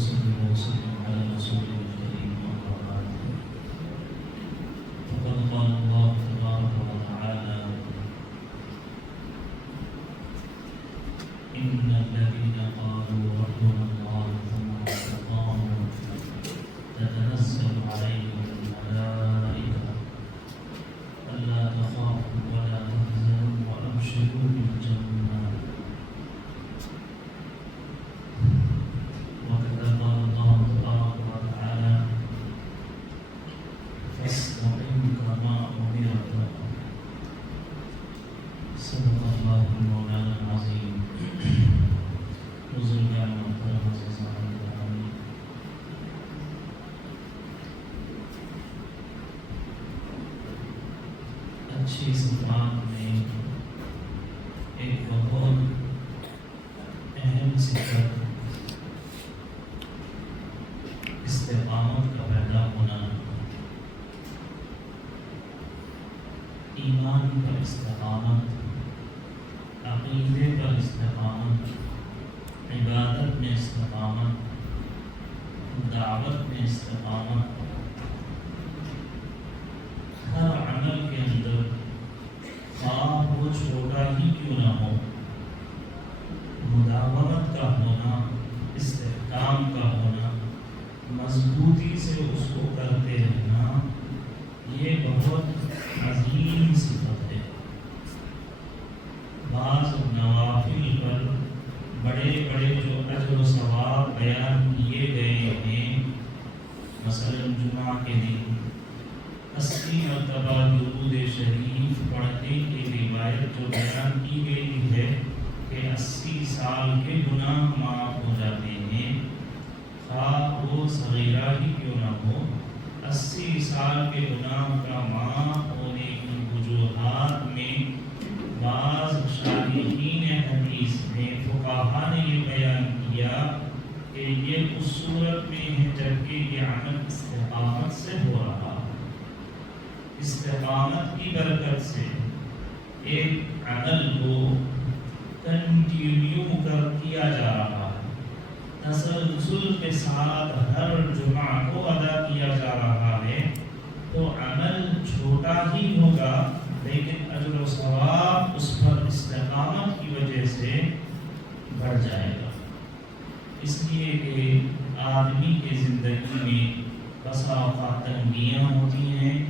وصلي وسلم على رسوله الكريم أما بعد فقد قال الله تبارك وتعالى إن الذين قالوا ربنا الله ثم استقاموا تتنزل عليهم الملائكة ألا تخافوا ولا تحزنوا وأبشروا بالجنة وكذا قال الله تبارك وتعالى فاستقم كما أمرت صدق الله المولانا العظيم بزرگ محترم عزیزان گرامی اچھی صفات میں ایک بہت اہم صفت استقامت کا پیدا ہونا، ایمان پر استقامت، عقیدے پر استقامت، عبادت میں استقامت، دعوت میں استقامت، ہر عمل کے اندر خواہ وہ چھوٹا ہی کیوں نہ ہو، مداومت کا ہونا، استحکام کا ہونا، مضبوطی سے اس کو کرتے رہنا، یہ بہت عظیم صفت ہے۔ بعض نوافل پر بڑے بڑے جو اجر و ثواب بیان کیے گئے ہیں، مثلا جمعہ کے دن 80 مرتبہ درود شریف پڑھنے کی روایت جو بیان کی گئی ہے کہ 80 سال کے گناہ معاف ہو جاتے ہیں، خواہ وہ صغیرہ ہی کیوں نہ ہو۔ 80 سال کے گناہ کا معاف ہونے کی وجوہات میں بعض شارحین حدیث نے، فقہا نے یہ بیان کیا کہ یہ اس صورت میں ہے جبکہ یہ عمل استقامت سے ہو رہا ہے، استقامت کی برکت سے ایک عمل کو کنٹینیو کر کیا جا رہا ہے، تسلسل کے ساتھ ہر جمعہ کو ادا کیا جا رہا ہے، تو عمل چھوٹا ہی ہوگا لیکن اجر و ثواب اس پر استقامت کی وجہ سے بڑھ جائے گا۔ اس لیے کہ آدمی کی زندگی میں بسا اوقات تنگیاں ہوتی ہیں،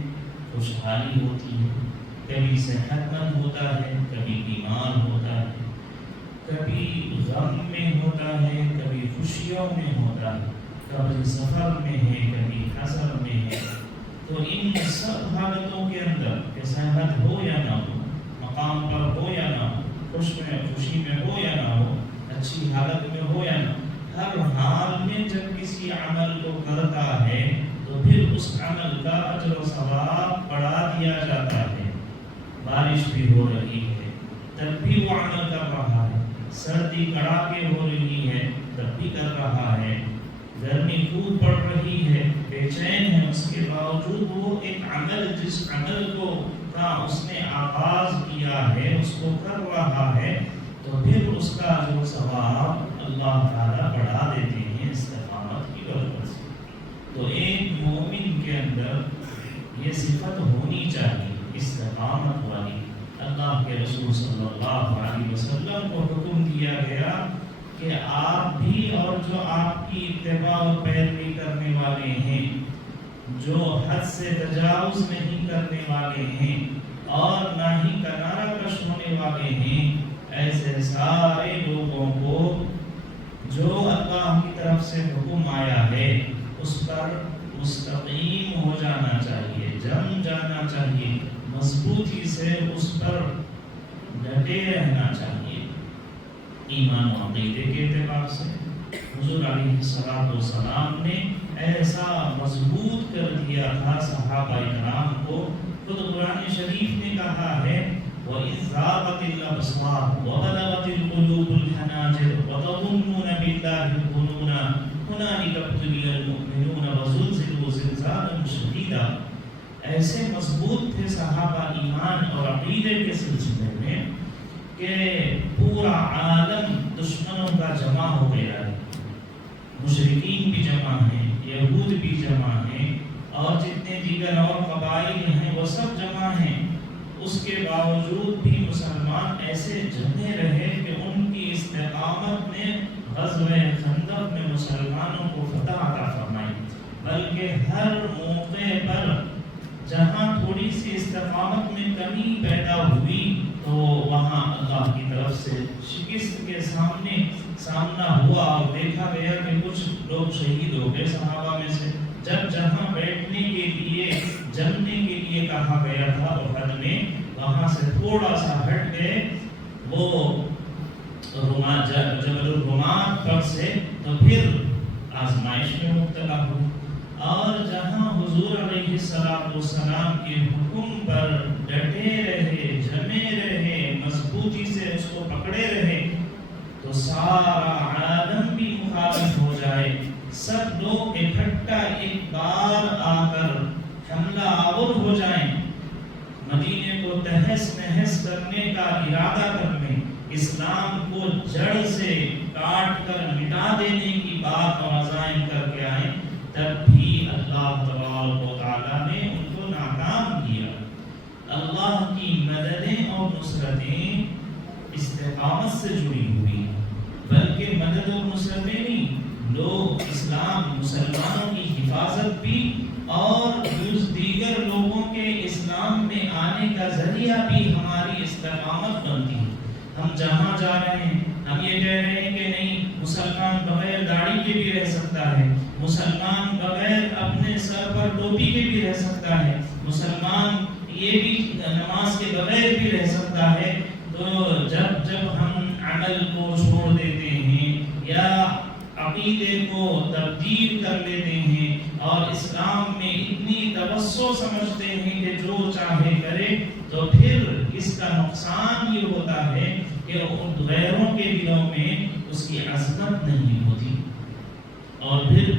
خوشحالی ہوتی ہے، کبھی صحت مند ہوتا ہے، کبھی بیمار ہوتا ہے، کبھی غم میں ہوتا ہے، کبھی خوشیوں میں ہوتا ہے، کبھی سفر میں ہے، کبھی حزن میں ہے۔ تو ان سب حالتوں کے اندر کہ صحت ہو یا نہ ہو، مقام پر ہو یا نہ ہو، خوشی میں ہو یا نہ ہو، اچھی حالت میں ہو یا نہ ہو، ہر حال میں جب کسی عمل کو کرتا ہے تو پھر اس عمل کا اجر و ثواب بڑھا دیا جاتا ہے۔ بارش بھی ہو رہی ہے تب بھی وہ عمل کر رہا ہے، سردی کڑاکے ہو رہی ہے تب بھی کر رہا ہے، گرمی خوب پڑ رہی ہے، بے چین ہے، اس کے باوجود وہ ایک عمل، جس عمل کو کا اس نے آغاز کیا ہے اس کو کر رہا ہے، تو پھر اس کا اجر و ثواب اللہ تعالیٰ بڑھا دیتے ہیں استقامت کی برکت سے۔ تو ایک مومن کے اندر یہ صفت ہونی چاہیے، استقامت والی۔ اللہ کے رسول صلی اللہ علیہ وسلم کو حکم دیا گیا کہ آپ بھی اور جو آپ کی اتباع و پیروی کرنے والے ہیں، جو حد سے تجاوز نہیں کرنے والے ہیں اور نہ ہی کنارہ کش ہونے والے ہیں، ایسے سارے لوگوں کو جو اللہ کی طرف سے حکم آیا ہے اس پر مستقیم ہو جانا چاہیے، جم جانا چاہیے، مضبوطی سے اس پر ڈٹے رہنا چاہیے۔ ایمان و عقیدے کے اعتبار سے حضور علیہ السلام نے ایسا مضبوط کر دیا تھا صحابہ کرام کو، خود قرآن شریف نے کہا ہے وَإِذْ زَاغَتِ الْأَبْصَارُ وَبَلَغَتِ الْقُلُوبُ الْحَنَاجِرَ وَتَظُنُّونَ بِاللَّهِ الظُّنُونَ هُنَالِكَ ابْتُلِيَ الْمُؤْمِنُونَ وَزُلْزِلُوا زِلْزَالًا شَدِيدًا۔ ایسے مضبوط تھے صحابہ ایمان اور عقیدے کے سلسلے میں کہ پورا عالم دشمنوں کا جمع ہو گیا ہے، مشرکین بھی جمع ہیں، یہود بھی جمع ہیں، اور جتنے دیگر اور قبائل ہیں وہ سب جمع ہیں، اس کے باوجود بھی مسلمان ایسے جمے رہے کہ ان کی استقامت نے غزوہ خندق میں مسلمانوں کو فتح عطا فرمائی، بلکہ ہر موقع پر جہاں تھوڑی سی استقامت میں کمی پیدا ہوئی تو وہاں اللہ کی طرف سے شکست کے سامنا ہوا، اور دیکھا گیا کہ کچھ لوگ شہید ہو گئے صحابہ میں سے۔ جب جہاں بیٹھنے کے لیے جمنے کے لیے کہا گیا تھا احد میں، وہاں سے تھوڑا سا ہٹ گئے وہ جبل الرمات پر سے، تو پھر آزمائش میں مبتلا ہوئے۔ اور جہاں حضور علیہ السلام کے حکم پر ڈٹے رہے، جمے رہے، مضبوطی سے اس کو پکڑے رہے، تو سارا عالم بھی مخالف ہو جائے، سب لوگ اکٹھا ایک بار آ کر حملہ آور ہو جائیں، مدینے کو تہس نہس کرنے کا ارادہ کرنے، اسلام کو جڑ سے کاٹ کر مٹا دینے کی بات اور عزائم کر کے آئیں، تب بھی اللہ تبارک و تعالیٰ نے ان کو ناکام کیا۔ اللہ کی مددیں اور نصرتیں استقامت سے جڑی ہوئی، بلکہ مدد اور نصرتیں نہیں، لوگ اسلام مسلمانوں کی حفاظت بھی اور دیگر لوگوں کے اسلام میں آنے کا ذریعہ بھی ہماری استقامت بنتی ہے۔ ہم جہاں جا رہے ہیں ہم یہ کہہ رہے ہیں کہ نہیں، مسلمان بغیر داڑھی کے بھی رہ سکتا ہے، مسلمان بغیر اپنے سر پر ٹوپی کے بھی رہ سکتا ہے، مسلمان یہ بھی نماز کے بغیر بھی رہ سکتا ہے۔ تو جب ہم عمل کو چھوڑ دیتے ہیں یا عقیدے کو تبدیل کر لیتے ہیں اور اسلام میں اتنی توسع سمجھتے ہیں کہ جو چاہے کرے، تو پھر اس کا نقصان یہ ہوتا ہے کہ غیروں کے دلوں میں اس کی عظمت نہیں ہوتی، اور پھر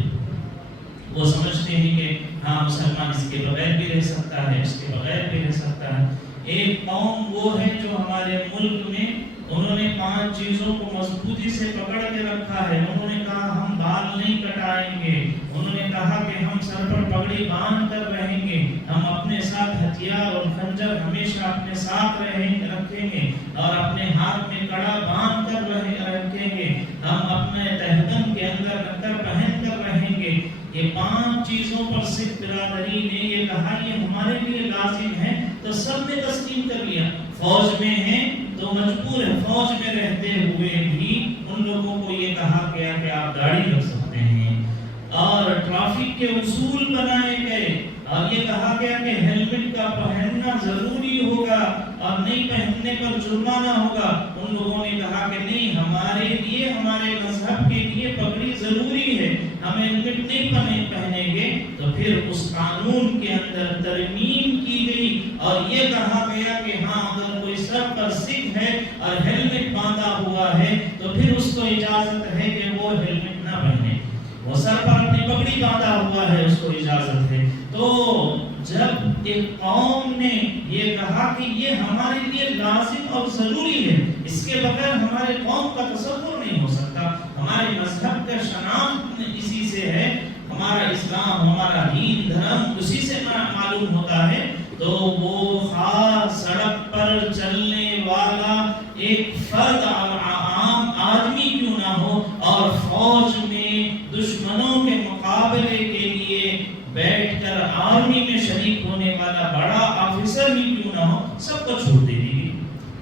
وہ سمجھتے ہیں کہ ہاں مسلمان اس کے بغیر بھی رہ سکتا ہے، اس کے بغیر بھی رہ سکتا ہے۔ ایک قوم وہ ہے جو ہمارے ملک میں انہوں نے 5 چیزوں کو مضبوطی سے پکڑ کے رکھا ہے۔ انہوں نے کہا ہم بال نہیں کٹائیں گے، انہوں نے کہا کہ ہم سر پر پگڑی باندھ کر رہیں گے، ہم اپنے ساتھ ہتھیار اور خنجر ہمیشہ اپنے ساتھ رکھیں گے، اور اپنے ہاتھ میں کڑا باندھ کر رکھیں گے، ہم اپنے تہبند کے اندر رکھ کر پہن کر رہیں گے۔ یہ 5 چیزوں پر سکھ برادری نے یہ کہا یہ ہمارے لیے لازم ہے، تو سب نے تسلیم کر لیا۔ فوج میں ہیں تو مجبور ہے، فوج میں رہتے ہوئے بھی ان لوگوں کو یہ کہا گیا کہ آپ داڑھی رکھ سکتے ہیں، اور ٹریفک کے اصول بنائے گئے اور یہ کہا گیا کہ ہیلمٹ کا پہننا ضروری ہوگا اور نہیں پہننے پر جرمانہ ہوگا۔ ان لوگوں نے کہا کہ نہیں، ہمارے لیے، ہمارے مذہب کے لیے پگڑی ضروری ہے، ہم ہیلمٹ نہیں پہنیں گے۔ تو پھر اس قانون کے اندر ترمیم کی گئی اور یہ کہا گیا کہ ہاں اگر کوئی سر پر سکھ ہے اور ہیلمٹ باندھا ہوا ہے تو پھر اس کو اجازت ہے کہ وہ ہیلمٹ نہ پہنے، وہ سر پر اپنی پگڑی باندھا ہوا ہے، اس کو اجازت ہے۔ تو جب ایک قوم نے یہ کہا کہ یہ ہمارے لیے لازم اور ضروری ہے، اس کے بغیر ہمارے قوم کا تصور نہیں ہو سکتا، ہمارے مذہب کا شناخت اسی سے ہے، ہمارا اسلام، ہمارا دین دھرم اسی سے معلوم ہوتا ہے، تو وہ خاص سڑک پر چلنے والا ایک فرد عام آدمی کیوں نہ ہو، اور فوج میں دشمنوں کے مقابلے کے لیے بیٹھ کر آرمی میں شریک ہونے والا بڑا آفیسر ہی کیوں نہ ہو، سب کو چھوڑ دے دی۔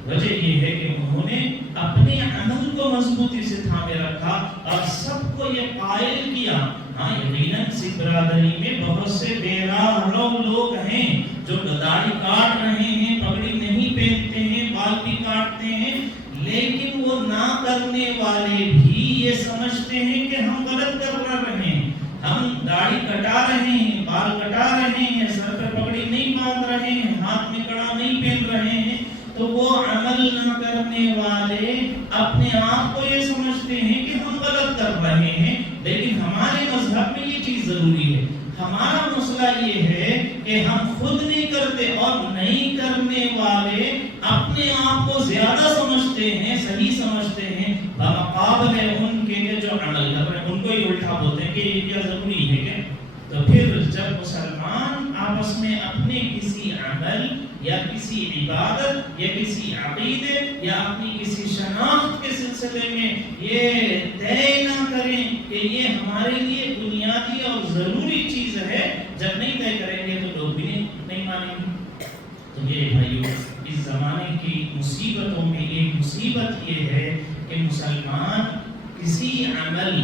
وجہ یہ ہے کہ انہوں نے اپنے عمل کو مضبوطی سے تھامے رکھا اور سب کو یہ قائل کیا۔ ہاں یقیناً سکھ برادری میں بہت سے بے راہ رو لوگ ہیں جو داڑھی کاٹ رہے ہیں، پگڑی نہیں پہنتے ہیں، بال بھی کاٹتے ہیں، لیکن وہ نہ کرنے والے بھی یہ سمجھتے ہیں کہ ہم غلط کر رہے ہیں، ہم داڑھی کٹا رہے ہیں، بال کٹا رہے ہیں، سر پہ پگڑی نہیں باندھ رہے ہیں، ہاتھ میں کڑا نہیں پہن رہے ہیں۔ تو وہ عمل نہ کرنے والے اپنے آپ کو یہ سمجھتے ہیں کہ ہم غلط کر رہے ہیں، لیکن ہمارے مذہب میں یہ چیز ضروری ہے۔ ہمارا مسئلہ یہ ہے کہ ہم خود نہیں کرتے، اور نہیں کرنے والے اپنے آپ کو زیادہ سمجھتے ہیں، صحیح سمجھتے ہیں، بمقابلے ان کے جو عمل کر رہے ہیں، ان کو ہی الٹا کہ یہ کیا ضروری ہے کیا؟ تو پھر جب مسلمان آپس میں اپنے کسی عمل یا کسی عبادت یا کسی عقیدے یا اپنی کسی شناخت کے سلسلے میں یہ طے نہ کریں کہ یہ ہمارے لیے بنیادی اور ضروری چیز ہے، جب نہیں طے کریں گے تو لوگ بھی نہیں مانیں گے۔ تو میرے بھائیو، اس زمانے کی مصیبتوں میں ایک مصیبت یہ ہے کہ مسلمان کسی عمل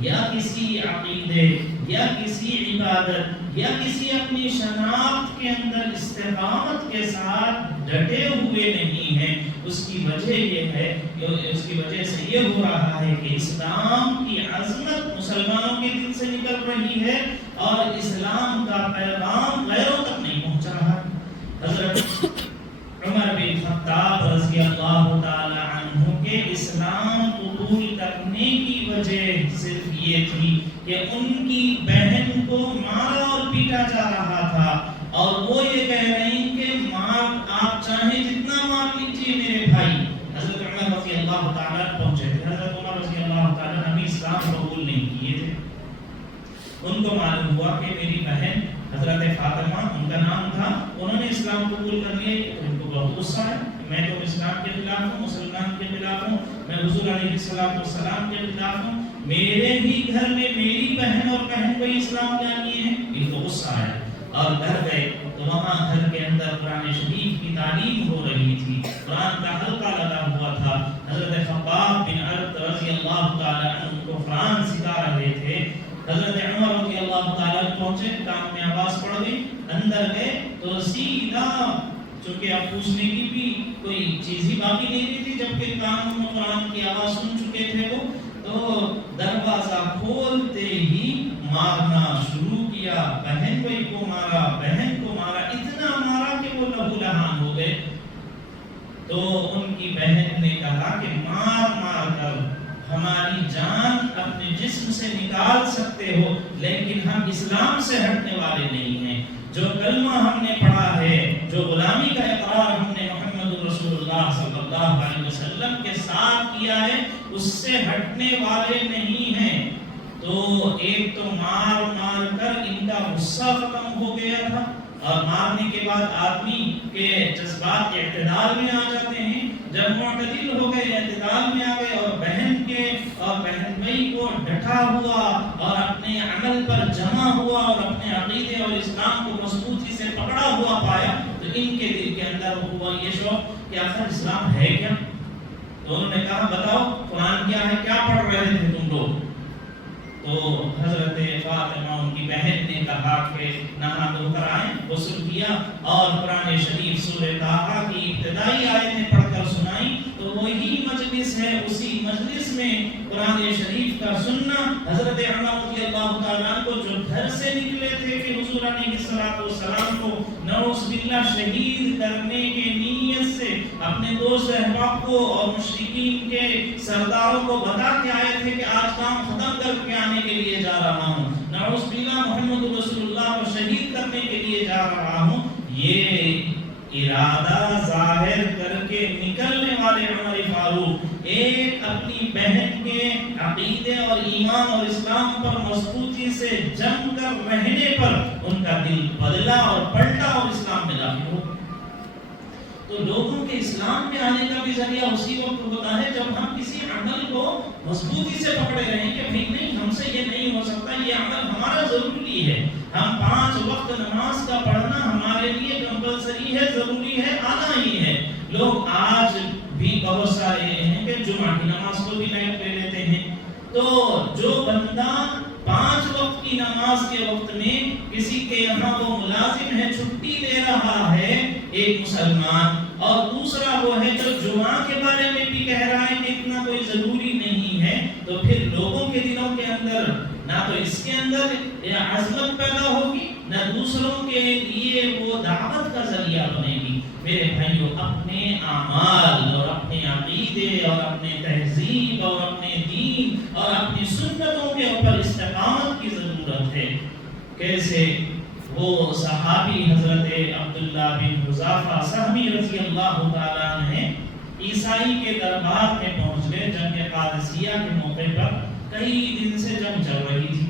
یا کسی عقیدے یا کسی عبادت یا کسی اپنی شناخت کے اندر استقامت کے ساتھ ڈٹے ہوئے نہیں ہیں۔ اس کی وجہ یہ ہے کہ اس کی وجہ سے یہ ہو رہا ہے کہ اسلام کی عظمت مسلمانوں کے دل سے نکل رہی ہے اور اسلام کا پیغام غیروں تک نہیں پہنچ رہا۔ حضرت عمر بن خطاب رضی اللہ تعالی عنہ کے اسلام قبول کرنے کی وجہ صرف یہ تھی کہ ان کی بہن کو مارا اور پیٹا جا رہا تھا، اور وہ یہ کہہ رہی کہ ماں آپ چاہیں جتنا مار لیجیے میرے بھائی۔ حضرت عمر رضی اللہ تعالی پہنچے تھے۔ حضرت عمر رضی اللہ تعالی ابھی اسلام قبول نہیں کیے تھے۔ ان کو معلوم ہوا کہ میری بہن حضرت فاطمہ ان کا نام تھا، انہوں نے اسلام قبول کر لیا۔ ان کو بہت غصہ ہے، میں تو اسلام کے خلاف ہوں، مسلمان کے خلاف ہوں، میں حضور علیہ السلام کے خلاف ہوں، میرے ہی گھر میں میری بہن اور بہن کو اسلام لانے ہیں۔ ان کو غصہ آیا اور گھر گئے تو وہاں گھر کے اندر قرآن شریف کی تعلیم ہو رہی تھی، قرآن کا حلقہ لگا ہوا تھا۔ حضرت خباب بن عرط رضی اللہ تعالی عنہ کو قرآن سکھا رہے تھے۔ حضرت عمر رضی اللہ تعالی پہنچے، کان میں آواز پڑ گئی، اندر گئے تو سیدھا، چونکہ اب پوچھنے کی بھی کوئی چیز ہی باقی نہیں رہی تھی، جبکہ کانوں میں قرآن کی آواز سن چکے تھے وہ، تو دروازہ کھولتے ہی مارنا شروع کیا۔ بہن بھائی کو مارا، بہن کو مارا، اتنا مارا کہ وہ لہو لہان ہو گئے۔ تو ان کی بہن نے کہا کہ مار مار کر ہماری جان اپنے جسم سے نکال سکتے ہو، لیکن ہم اسلام سے ہٹنے والے نہیں ہیں۔ جو کلمہ ہم نے پڑھا ہے، جو غلامی کا اقرار ہم نے محمد رسول اللہ صلی اللہ علیہ وسلم کے ساتھ کیا ہے، اس سے ہٹنے والے نہیں ہیں۔ تو ایک تو مار مار کر ان کا غصہ ختم ہو گیا تھا، اور مارنے کے بعد آدمی کے جذبات اعتدال میں آ جاتے ہیں۔ جب معتدل ہو گئے، اعتدال میں آ گئے، اور بہن کے اور بہن بھائی کو ڈٹا ہوا اور اپنے عمل پر جمع ہوا اور اپنے عقیدے اور اسلام کو مضبوطی سے پکڑا ہوا پایا، تو ان کے دل کے اندر ہوا یہ شوق کہ آخر اسلام ہے کیا؟ تو انہوں نے کہا بتاؤ قرآن کیا ہے، کیا پڑھ رہے تھے تم لوگ؟ تو حضرت فاطمہ ان کی بہن نے کہا کہ نہا دھو کر آئیں، غسل کیا اور قرآن شریف سورہ طٰہٰ کی ابتدائی آیتیں پڑھ کر سنائیں۔ تو وہی مجلس ہے، اسی مجلس میں قرآن شریف کا سننا حضرت عمر رضی اللہ تعالیٰ کو جو گھر سے نکلے تھے کہ حضور علیہ السلام کو نعوذ باللہ شہید کرنے کے نیت سے اپنے دوست احباب کو اور مشرکین کے سرداروں کو بتا کے آئے تھے کہ آج کام ختم کر کے آنے کے لیے جا رہا ہوں، نعوذ باللہ محمد رسول اللہ کو شہید کرنے کے لیے جا رہا ہوں، یہ ارادہ ظاہر کر کے نکلنے والے عمر فاروق ایک اپنی بہن کے عقیدے اور ایمان اور اسلام پر مضبوطی سے جم کر رہنے پر ان کا دل بدلا اور پلٹا اور اسلام میں داخل ہو۔ تو لوگوں کے اسلام میں آنے کا بھی ذریعہ اسی وقت ہوتا ہے جب ہم کسی عمل کو مضبوطی سے پکڑے رہیں کہ بھئی نہیں، ہم سے یہ نہیں ہو سکتا، یہ عمل ہمارا ضروری ہے، ہم 5 وقت نماز کا پڑھنا ہمارے لیے کمپلسری ہے، ضروری ہے، آنا ہی ہے۔ لوگ آج بھی بہت سارے ہیں کہ جمعہ کی نماز کو بھی نیب لے لیتے ہیں۔ تو جو بندہ 5 وقت کی نماز کے وقت میں کسی کے یہاں وہ ملازم ہے، چھٹی لے رہا ہے ایک مسلمان، اور دوسرا وہ ہے جو جمعہ کے بارے میں بھی کہہ رہا ہے کہ اتنا کوئی ضروری نہیں ہے، تو پھر لوگوں کے دلوں کے اندر نہ تو اس کے اندر عظمت پیدا ہوگی، نہ دوسروں کے لیے وہ دعوت کا ذریعہ بنے گی۔ میرے بھائیوں، اپنے اعمال اور اپنے عقیدے اور اپنے تہذیب اور اپنے دین اور اپنی سنتوں کے اوپر استقامت کی ضرورت ہے۔ کیسے وہ صحابی حضرت عبداللہ بن حذافہ صحابی رضی اللہ تعالیٰ عنہ عیسائی کے دربار میں پہنچ گئے۔ جنگ قادسیہ کے موقع پر کئی دن سے جنگ چل رہی تھی،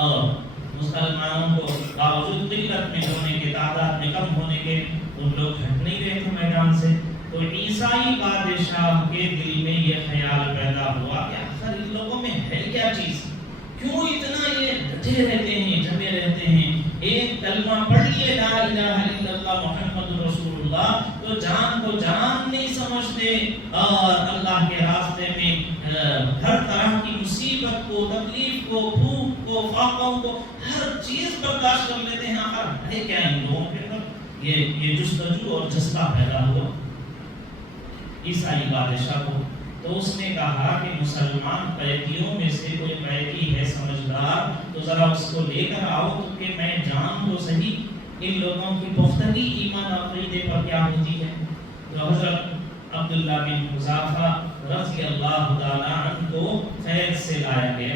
اور مسلمانوں کو باوجود قلت میں ہونے کے، تعداد میں کم ہونے کے، ان لوگ ہٹ نہیں رہے تھے میدان سے. تو عیسائی بادشاہ کے دل میں یہ خیال پیدا ہوا کہ آخر ان لوگوں میں ہے کیا چیز، کیوں اتنا یہ ڈٹے رہتے ہیں، جمے رہتے ہیں. ایک کلمہ پڑھ لیے لا الہ الا اللہ محمد رسول اللہ تو جان کو جان نہیں سمجھتے، اور اللہ کے راستے میں ہر طرح کی مصیبت کو، تکلیف کو، بھوک کو، فاقوں کو، ہر چیز برداشت کر لیتے ہیں. آخر ہے کیا ان لوگوں کے اندر؟ یہ جستجو اور جذبہ پیدا ہوا عیسائی بادشاہ کو. تو اس نے کہا کہ مسلمان قیدیوں میں سے کوئی قیدی ہے سمجھدار تو ذرا اس کو لے کر آؤ، کہ میں جان تو صحیح ان لوگوں کی پختگی ایمان اور عقیدے پر کیا ہوتی ہے. تو حضرت عبداللہ بن حذافہ رضی اللہ تعالیٰ عنہ کو خیر سے لایا گیا.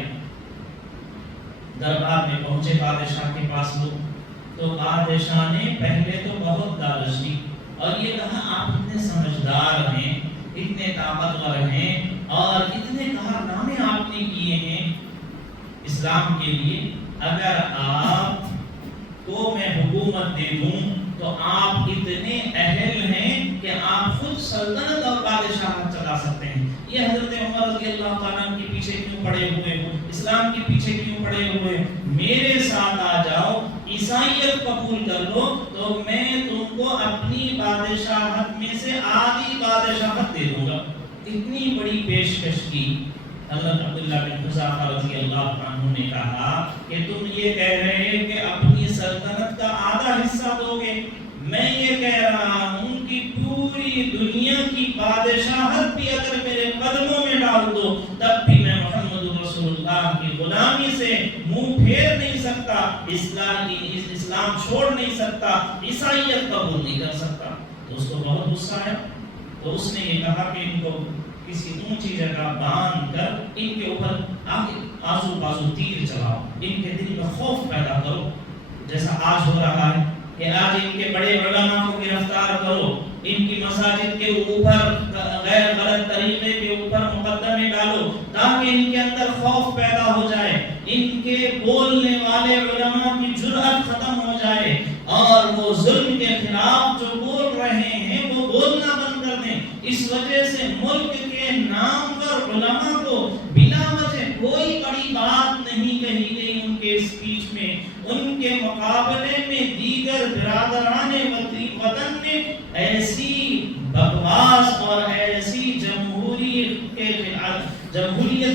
دربار میں پہنچے بادشاہ کے پاس لوگ، تو بادشاہ نے پہلے تو بہت دعوت دی اور یہ کہا آپ اتنے سمجھدار ہیں، اتنے طاقتور ہیں، اور اتنے کارنامے آپ نے کیے ہیں اسلام کے لیے، اگر آپ کو میں حکومت دے دوں تو آپ اتنے اہل ہیں کہ آپ خود سلطنت اور بادشاہت چلا سکتے ہیں. یہ حضرت عمر رضی اللہ تعالیٰ کے پیچھے کیوں پڑے ہوئے ہو، اسلام کے پیچھے کیوں پڑے ہوئے، میرے ساتھ آ جاؤ، عیسائیت قبول کر لو تو میں تم کو اپنی بادشاہت میں سے آدھی بادشاہت دے دوں گا. اتنی بڑی پیشکش کی. حضرت عبداللہ بن حذافہ رضی اللہ عنہ نے کہا کہ تم یہ کہہ رہے ہیں کہ اپنی سلطنت کا آدھا حصہ دو گے، میں یہ کہہ رہا ہوں کہ پوری دنیا کی بادشاہت بھی اگر میرے قدموں میں ڈال دو تب بھی میں محمد رسول اللہ کی غلامی سے منہ پھیر نہیں سکتا، اسلام چھوڑ نہیں سکتا، عیسائیت قبول نہیں کر سکتا. تو اس کو بہت غصہ آیا. تو اس نے یہ کہا کہ ان کو کسی اونچی جگہ باندھ کر ان کے اوپر آزو بازو تیر چلاؤ، ان کے دل میں خوف پیدا کرو، جیسا آج ہو رہا ہے کہ آج ان کے بڑے علماء کو گرفتار کرو، ان کی مساجد کے اوپر غیر غلط طریقے کے اوپر مقدمے ڈالو تاکہ ان کے اندر خوف پیدا ہو جائے، ان کے بولنے والے علماء کی جرأت ختم ہو جائے، اور وہ ظلم کے خلاف جو بول رہے ہیں وہ بولنا بند کر دیں. اس وجہ سے ملک کے نامور علماء کو بلا وجہ کوئی بڑی بات نہیں کہی گئی ان کے اسپیچ میں. ان کے مقابلے میں دیگر برادران وطن نے ایسی بکواس اور ایسی جمہوریت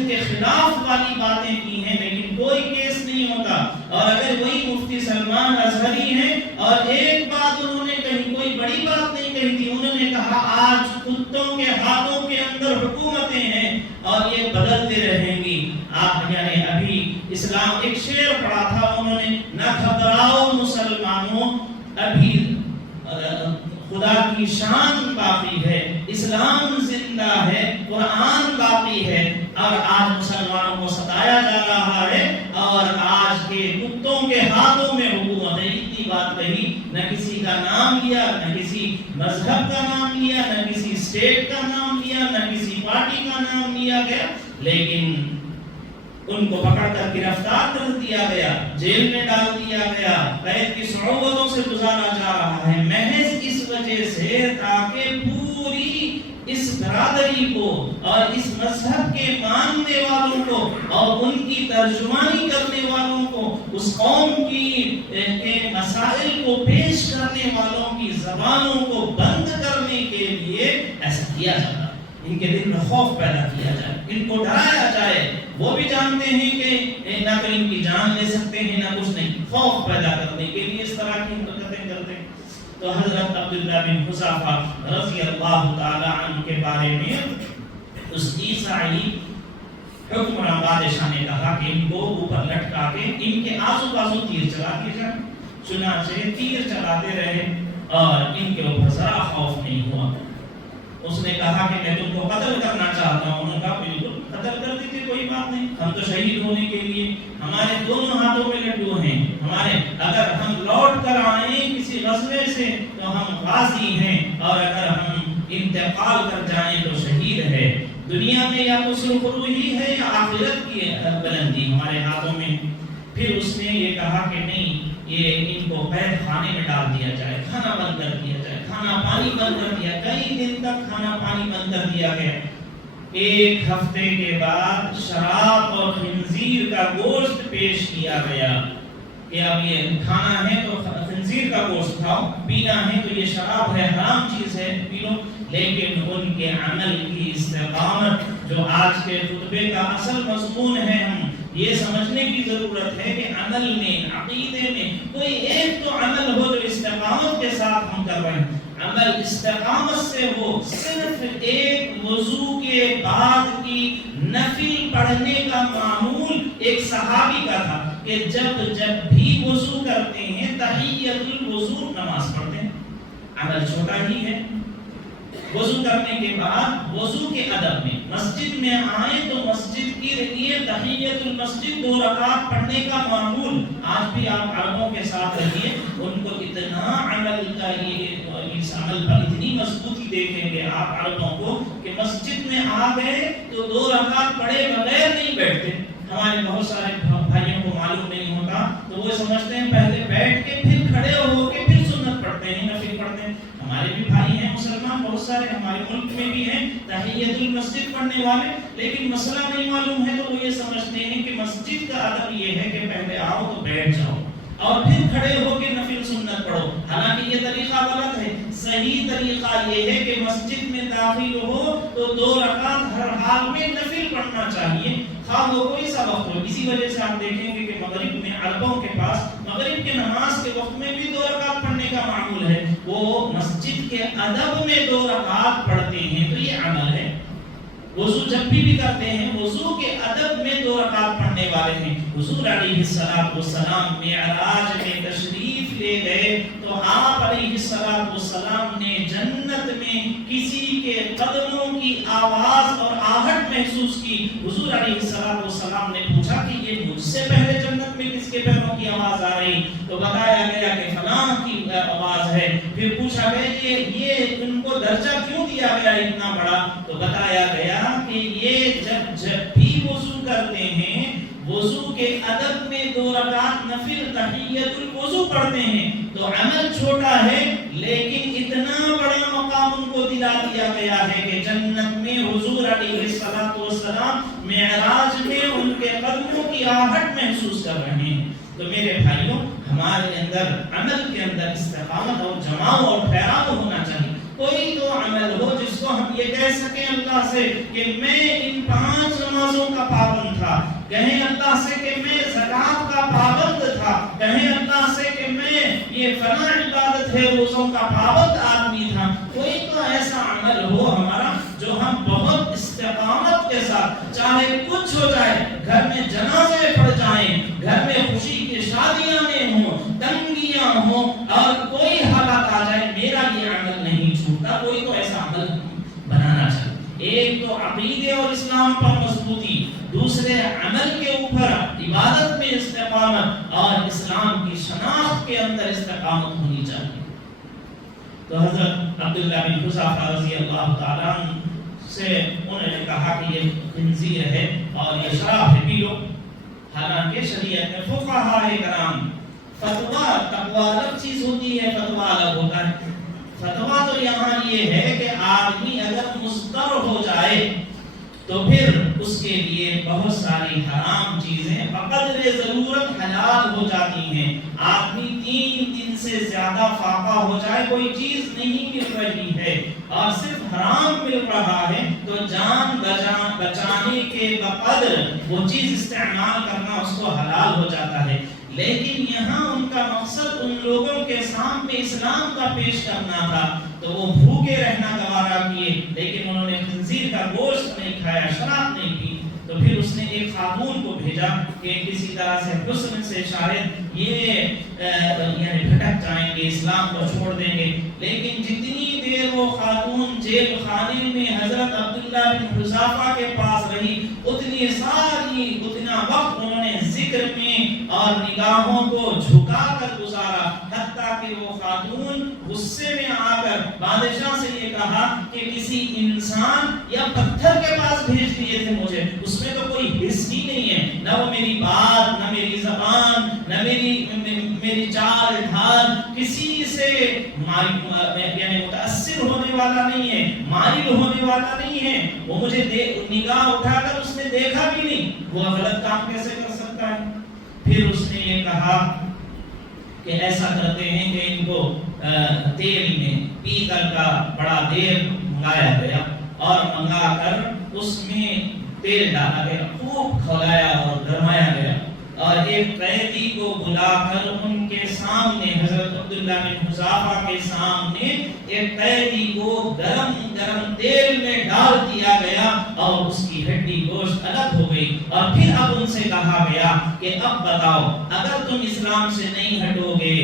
کے خلاف والی باتیں کی ہیں، لیکن کوئی کیس نہیں ہوتا. اور اگر وہی مفتی سلمان ازہری ہیں اور ایک بات انہوں نے کہی، کوئی بڑی بات نہیں کہی تھی، انہوں نے کہا آج کتوں کے ہاتھوں کے اندر حکومتیں ہیں اور یہ بدلتے رہیں گی. آپ یعنی ابھی اسلام ایک شعر پڑھا تھا انہوں نے، نہ گھبراؤ مسلمانوں، ابھی خدا کی شان باقی ہے، اسلام زندہ ہے، قرآن باقی ہے. اور آج مسلمانوں کو ستایا جا رہا ہے اور آج کے کتوں کے ہاتھوں میں حکومت ہے. اتنی بات کہی، نہ کسی کا نام لیا، نہ کسی مذہب کا نام لیا، نہ کسی اسٹیٹ کا نام لیا، نہ کسی پارٹی کا نام لیا گیا، لیکن ان کو پکڑ کر گرفتار کر دیا گیا، جیل میں ڈال دیا گیا، قید کی صعوبتوں سے گزارا جا رہا ہے، محض اس وجہ سے تاکہ پوری اس برادری کو اور اس مذہب کے ماننے والوں کو اور ان کی ترجمانی کرنے والوں کو، اس قوم کے مسائل کو پیش کرنے والوں کی زبانوں کو بند کرنے کے لیے ایسا کیا جاتا، ان کے دل میں خوف پیدا کیا جائے، ان کو ڈرایا جائے. وہ بھی جانتے ہیں کہ نہ تو ان کی جان لے سکتے ہیں نہ کچھ نہیں، خوف پیدا کرنے کے لیے اس طرح کی حرکتیں کرتے ہیں. تو حضرت عبداللہ بن حذافہ رضی اللہ تعالی عنہ کے بارے میں اس عیسائی حکمران بادشاہ نے کہا کہ ان کو اوپر لٹکا کے ان کے آزو بازو تیر چلا دیے جائیں. چنانچہ تیر چلاتے رہے اور ان کے اوپر ذرا خوف نہیں ہوا. اس نے کہا کہ میں تم کو قتل کرنا چاہتا ہوں. انہوں نے کہا بالکل قتل کر دیجیے، کوئی بات نہیں، ہم تو شہید ہونے کے لیے، ہمارے دونوں ہاتھوں میں لڈو ہیں، ہمارے اگر ہم لوٹ کر آئیں کسی غزوے سے تو ہم غازی ہیں، اور اگر ہم انتقال کر جائیں تو شہید ہے. دنیا میں یا تو سرخرو ہی ہے یا آخرت کی بلندی ہمارے ہاتھوں میں. پھر اس نے یہ کہا کہ نہیں، یہ ان کو قید خانے میں ڈال دیا جائے، کھانا بند کر دیا جائے، کھانا پانی بند کر دیا، کئی دن تک کھانا پانی بند کر دیا گیا۔ ایک ہفتے کے بعد شراب اور خنزیر کا گوشت پیش کیا گیا کہ اب یہ کھانا ہے تو خنزیر کا گوشت کھاؤ، پینا ہے تو یہ شراب ہے، حرام چیز ہے، پی لو۔ لیکن ان کے عمل کی استقامت، جو آج کے خطبے کا اصل مضمون ہے، ہم یہ سمجھنے کی ضرورت ہے کہ عمل میں، عقیدے میں کوئی ایک تو عمل ہو جو استقامت کے ساتھ ہم کر رہے ہیں۔ عمل استقامت سے ہو، صرف ایک وضو کے بعد کی نفل پڑھنے کا معمول ایک صحابی کا تھا کہ جب بھی وضو کرتے ہیں تحیۃ الوضو نماز پڑھتے ہیں۔ عمل چھوٹا ہی ہے، وضو کرنے کے بعد وضو کے ادب میں مسجد میں آئیں تو مسجد کے لیے تحیۃ المسجد 2 رکعت پڑھنے کا معمول آج بھی آپ عربوں کے ساتھ رہیے، ان کو اتنا عمل کا اس عمل پر اتنی مضبوطی دیکھیں گے آپ عربوں کو کہ مسجد میں آ گئے تو 2 رکعت پڑھے بغیر نہیں بیٹھتے۔ ہمارے بہت سارے بھائیوں کو معلوم نہیں ہوتا تو وہ سمجھتے ہیں پہلے بیٹھ کے پھر کھڑے ہو کے پھر سنت پڑھتے ہیں، نفل پڑھتے ہیں۔ ہمارے بھی بھائی ہیں مسلمان بہت سارے، ہمارے ملک میں بھی ہیں تحیۃ المسجد پڑھنے والے، لیکن مسئلہ نہیں معلوم ہے تو وہ یہ سمجھتے ہیں کہ مسجد کا ادب یہ ہے کہ پہلے آؤ تو بیٹھ جاؤ اور پھر کھڑے ہو کے نفل سنت پڑھو۔ حالانکہ یہ طریقہ غلط ہے۔ صحیح طریقہ یہ ہے کہ مسجد میں داخل ہو تو 2 رکعت ہر حال میں نفل پڑھنا چاہیے، خواہ وہ کوئی سا وقت ہو۔ اسی وجہ سے آپ دیکھیں گے کہ مغرب میں عربوں کے پاس مغرب کے نماز کے وقت میں بھی 2 رکعت پڑھنے کا معمول ہے، وہ مسجد کے ادب میں 2 رکعت پڑھتے ہیں، تو یہ عمل ہے۔ وضو جب بھی کرتے ہیں وضو کے ادب میں 2 رکعت پڑھنے والے ہیں۔ حضور علیہ السلام معراج میں تشریف لے گئے تو آپ علیہ السلام نے جنت میں کسی کے قدموں کی آواز اور آہٹ محسوس کی۔ حضور علیہ السلام نے پوچھا کہ یہ مجھ سے پہلے جنت میں کس کے پیروں کی آواز آ رہی؟ تو بتایا گیا کہ فلاں کی آواز ہے۔ پھر پوچھا گیا کہ یہ ان کو درجہ کیوں دیا گیا اتنا بڑا؟ تو بتایا گیا کہ یہ جب بھی وضو کرتے ہیں وضو کے ادب میں 2 رکعت نفل تحیۃ الوضو پڑھتے ہیں، تو عمل چھوٹا ہے لیکن اتنا بڑا مقام ان کو دلا دیا گیا ہے کہ جنت میں حضور علیہ السلام معراج میں ان کے قدموں کی آہٹ محسوس کر رہے ہیں۔ تو میرے بھائیوں، ہمارے اندر عمل کے اندر استقامت اور جماؤ اور ٹھہراؤ ہونا چاہیے۔ کوئی تو عمل ہو جس کو ہم یہ کہہ سکیں اللہ سے کہ میں ان 5 نمازوں کا پابند تھا، کہیں اللہ سے کہ میں زکوٰۃ کا پابند تھا، کہیں اللہ سے کہ میں یہ فلاں عبادت ہے روزوں کا پابند آدمی تھا۔ کوئی تو ایسا عمل ہو ہمارا جو ہم بہت استقامت کے ساتھ، چاہے کچھ ہو جائے، گھر میں جنازے پڑ جائیں، گھر میں خوشی کی شادیاں ہوں، تنگیاں ہوں اور کوئی حالات آ جائے، میرا یہ عمل نہیں چھوٹتا۔ کوئی تو ایسا عمل بنانا چاہیے۔ ایک تو عقیدے اور اسلام پر مضبوطی، دوسرے عمل کے اوپر عبادت میں استقامت اور اسلام کی شناخت کے اندر استقامت ہونی چاہیے۔ تو حضرت عبداللہ بن حذافہ رضی اللہ تعالیٰ عنہ سے انہوں نے کہا کہ یہ خنزیر ہے اور یہ شراب ہے، پی لو۔ حالانکہ شریعت میں فقہاء کرام فتویٰ، تقویٰ الگ چیز ہوتی ہے، فتویٰ الگ ہوتا ہے۔ فتویٰ تو یہاں یہ ہے کہ آدمی اگر مضطر ہو جائے تو پھر اس کے لیے بہت ساری حرام چیزیں بقدر ضرورت حلال ہو جاتی ہیں۔ آدمی 3 دن سے زیادہ فاقہ ہو جائے، کوئی چیز نہیں مل رہی ہے اور صرف حرام مل رہا ہے، تو جان بچانے کے بقدر وہ چیز استعمال کرنا اس کو حلال ہو جاتا ہے۔ لیکن یہاں ان کا مقصد ان لوگوں کے سامنے اسلام کا پیش کرنا تھا، تو وہ بھوکے رہنا گوارا کیے، لیکن انہوں نے خنزیر کا گوشت نہیں کھایا، شراب نہیں پی۔ تو پھر اس نے ایک خاتون کو بھیجا کہ کسی طرح سے حسن سے شاید یہ یعنی بھٹک جائیں گے، اسلام کو چھوڑ دیں گے۔ لیکن جتنی دیر وہ خاتون جیل خانے میں حضرت عبداللہ بن حذافہ کے پاس رہی، اتنا وقت انہوں نے ذکر میں اور نگاہوں کو جھکا کر گزارا، حتیٰ کہ وہ خاتون غصے میں آ کر بادشاہ سے یہ کہا کہ کسی انسان یا پتھر کے پاس بھیج دیے تھے مجھے، اس میں تو کوئی حص ہی نہیں ہے، نہ وہ میری بات، نہ میری زبان، یعنی متاثر ہونے والا نہیں ہے، مائل ہونے والا نہیں ہے، وہ مجھے نگاہ اٹھا کر اس نے دیکھا بھی نہیں، وہ غلط کام کیسے کر سکتا ہے؟ پھر اس نے یہ کہا کہ ایسا کرتے ہیں کہ ان کو تیل میں پیتل کا بڑا دیر منگایا گیا اور منگا کر اس میں تیل ڈالا گیا، خوب کھولایا اور گرمایا گیا، اور ایک قیدی کو بلا کر ان کے سامنے، حضرت عبداللہ بن حذافہ کے سامنے ایک قیدی کو گرم گرم تیل میں ڈال دیا گیا اور اس کی ہڈی گوشت الگ ہو گئی، اور پھر اب ان سے کہا گیا کہ اب بتاؤ، اگر تم اسلام سے نہیں ہٹو گے،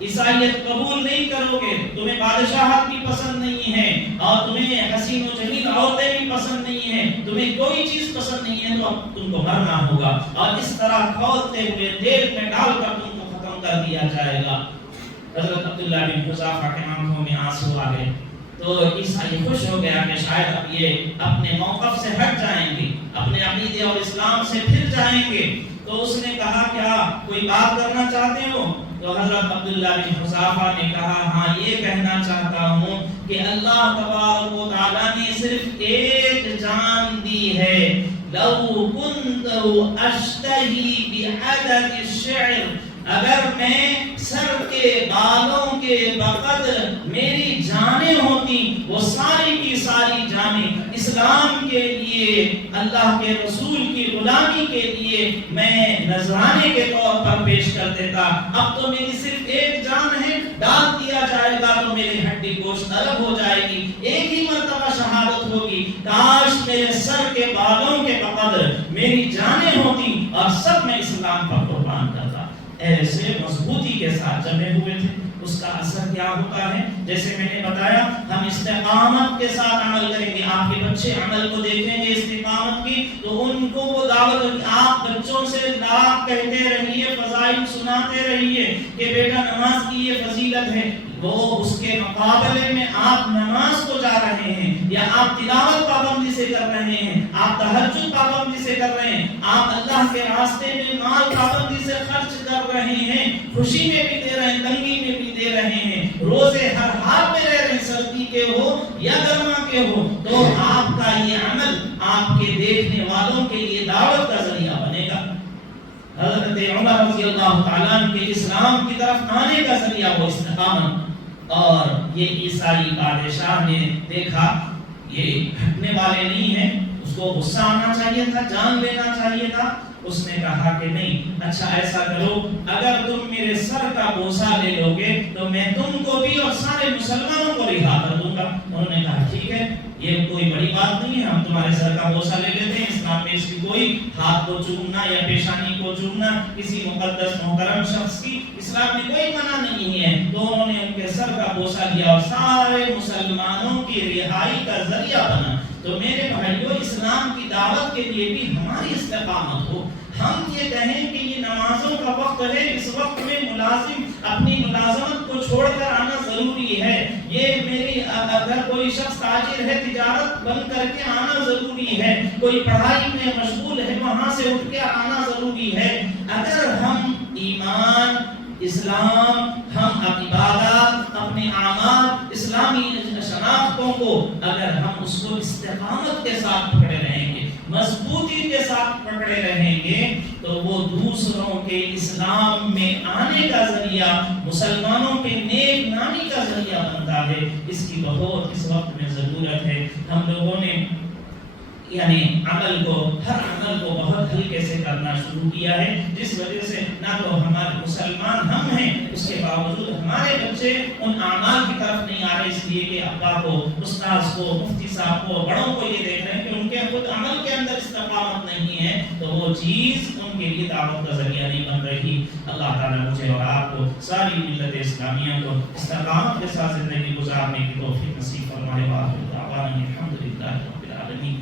عیسائیت قبول نہیں کرو گے، تمہیں بادشاہت بھی پسند نہیں ہے اور تمہیں حسین و جمیل عورتیں بھی پسند نہیں ہیں، تمہیں کوئی چیز پسند نہیں ہے، تو اب تم کو مرنا ہوگا، اور اس طرح کھولتے ہوئے تیل میں ڈال کر تم کو ختم کر دیا جائے گا۔ حضرت عبداللہ بن حذافہ کے آنکھوں میں آنسو آ گئے، تو عیسائی خوش ہو گیا کہ شاید اب یہ اپنے موقف سے ہٹ جائیں گے، اپنے عقیدے اور اسلام سے پھر جائیں گے۔ تو اس نے کہا کیا کوئی بات کرنا چاہتے ہو؟ تو حضرت عبداللہ بن حذافہ نے کہا ہاں، یہ کہنا چاہتا ہوں کہ اللہ تبارک و تعالیٰ نے صرف ایک جان دی ہے، لو کنت اشتہی بعدد الشعر، اگر میں سر کے بالوں کے بقدر میری جانیں ہوتی، وہ ساری کی ساری جانیں اسلام کے لیے، اللہ کے رسول کی غلامی کے لیے میں نذرانے کے طور پر پیش کر دیتا، اب تو میری صرف ایک جان ہے، ڈال دیا جائے گا تو میری ہڈی گوشت الگ ہو جائے گی، ایک ہی مرتبہ شہادت ہوگی، کاش میرے سر کے بالوں کے بقدر میری جانیں ہوتی اور سب میں اسلام پر قربان کرتا۔ ایسے مضبوطی کے ساتھ جمے ہوئے تھے۔ اس کا اثر کیا ہوتا ہے؟ جیسے میں نے بتایا، ہم استقامت کے ساتھ عمل کریں گے، آپ کے بچے عمل کو دیکھیں گے استقامت کی، تو ان کو وہ دعوت، آپ بچوں سے لاکھ کہتے رہیے، فضائل سناتے رہیے کہ بیٹا نماز کی یہ فضیلت ہے، وہ اس کے مقابلے میں آپ نماز کو جا رہے ہیں، یا آپ تلاوت پابندی سے کر رہے ہیں، آپ تہجد پابندی سے کر رہے ہیں، آپ اللہ کے راستے میں مال پابندی سے خرچ کر رہے ہیں، خوشی میں بھی دے رہے ہیں، تنگی میں بھی دے رہے ہیں، روزے ہر حال میں رہ رہے ہیں، سردی کے ہو یا گرما کے ہو، تو آپ کا یہ عمل آپ کے دیکھنے والوں کے لیے دعوت کا ذریعہ بنے گا۔ حضرت عمر رضی اللہ تعالیٰ عنہ کے اسلام کی طرف آنے کا ذریعہ وہ استقامت، اور یہ عیسائی بادشاہ نے دیکھا یہ ہٹنے والے نہیں ہیں، اس کو غصہ آنا چاہیے تھا، جان لینا چاہیے تھا، اس نے کہا کہ نہیں، اچھا ایسا کرو، اگر تم میرے سر کا بوسہ لے لو گے تو میں تم کو بھی اور سارے مسلمانوں کو رہا کر دوں گا۔ انہوں نے کہا ٹھیک ہے، یہ کوئی بڑی بات نہیں ہے، ہم تمہارے سر کا بوسہ لے لیتے ہیں، اسلام میں اس کی کوئی ہاتھ کو چومنا یا پیشانی کو چومنا کسی مقدس محترم شخص کی اسلام میں کوئی منع نہیں ہے۔ تو انہوں نے ان کے سر کا بوسہ لیا اور سارے مسلمانوں کی رہائی کا ذریعہ بنا۔ تو میرے بھائیوں، اسلام کی دعوت کے لیے بھی ہماری استقامت ہو، ہم یہ کہیں کہ یہ نمازوں کا وقت ہے، اس وقت میں ملازم اپنی ملازمت کو چھوڑ کر آنا ضروری ہے، یہ میری اگر کوئی شخص تاجر ہے تجارت بند کر کے آنا ضروری ہے، کوئی پڑھائی میں مشغول ہے وہاں سے اٹھ کے آنا ضروری ہے۔ اگر ہم ایمان، اسلام، ہم عبادات، اپنے اعمال، اسلامی شناختوں کو اگر ہم اس کو استقامت کے ساتھ پکڑے رہیں گے، مضبوطی کے ساتھ پکڑے رہیں گے، تو وہ دوسروں کے اسلام میں آنے کا ذریعہ، مسلمانوں کے نیک نامی کا ذریعہ بنتا ہے۔ اس کی بہت اس وقت میں ضرورت ہے۔ ہم لوگوں نے یعنی عمل کو، ہر عمل کو بہت ہلکے سے کرنا شروع کیا ہے، جس وجہ سے نہ تو ہمارے مسلمان ہم ہیں، اس کے باوجود ہمارے بچے ان اعمال کی طرف نہیں آ رہے، اس لیے کہ ابا کو، استاذ کو، مفتی صاحب کو، بڑوں کو یہ دیکھ رہے ہیں کہ ان کے خود عمل کے اندر استقامت نہیں ہے، تو وہ چیز ان کے لیے دعوت کا ذریعہ نہیں بن رہی۔ اللہ تعالیٰ مجھے اور آپ کو، ساری ملت اسلامیہ کو استقامت کے ساتھ زندگی گزارنے کی توفیق نصیب فرمائے۔ الحمد للہ رب العالمین۔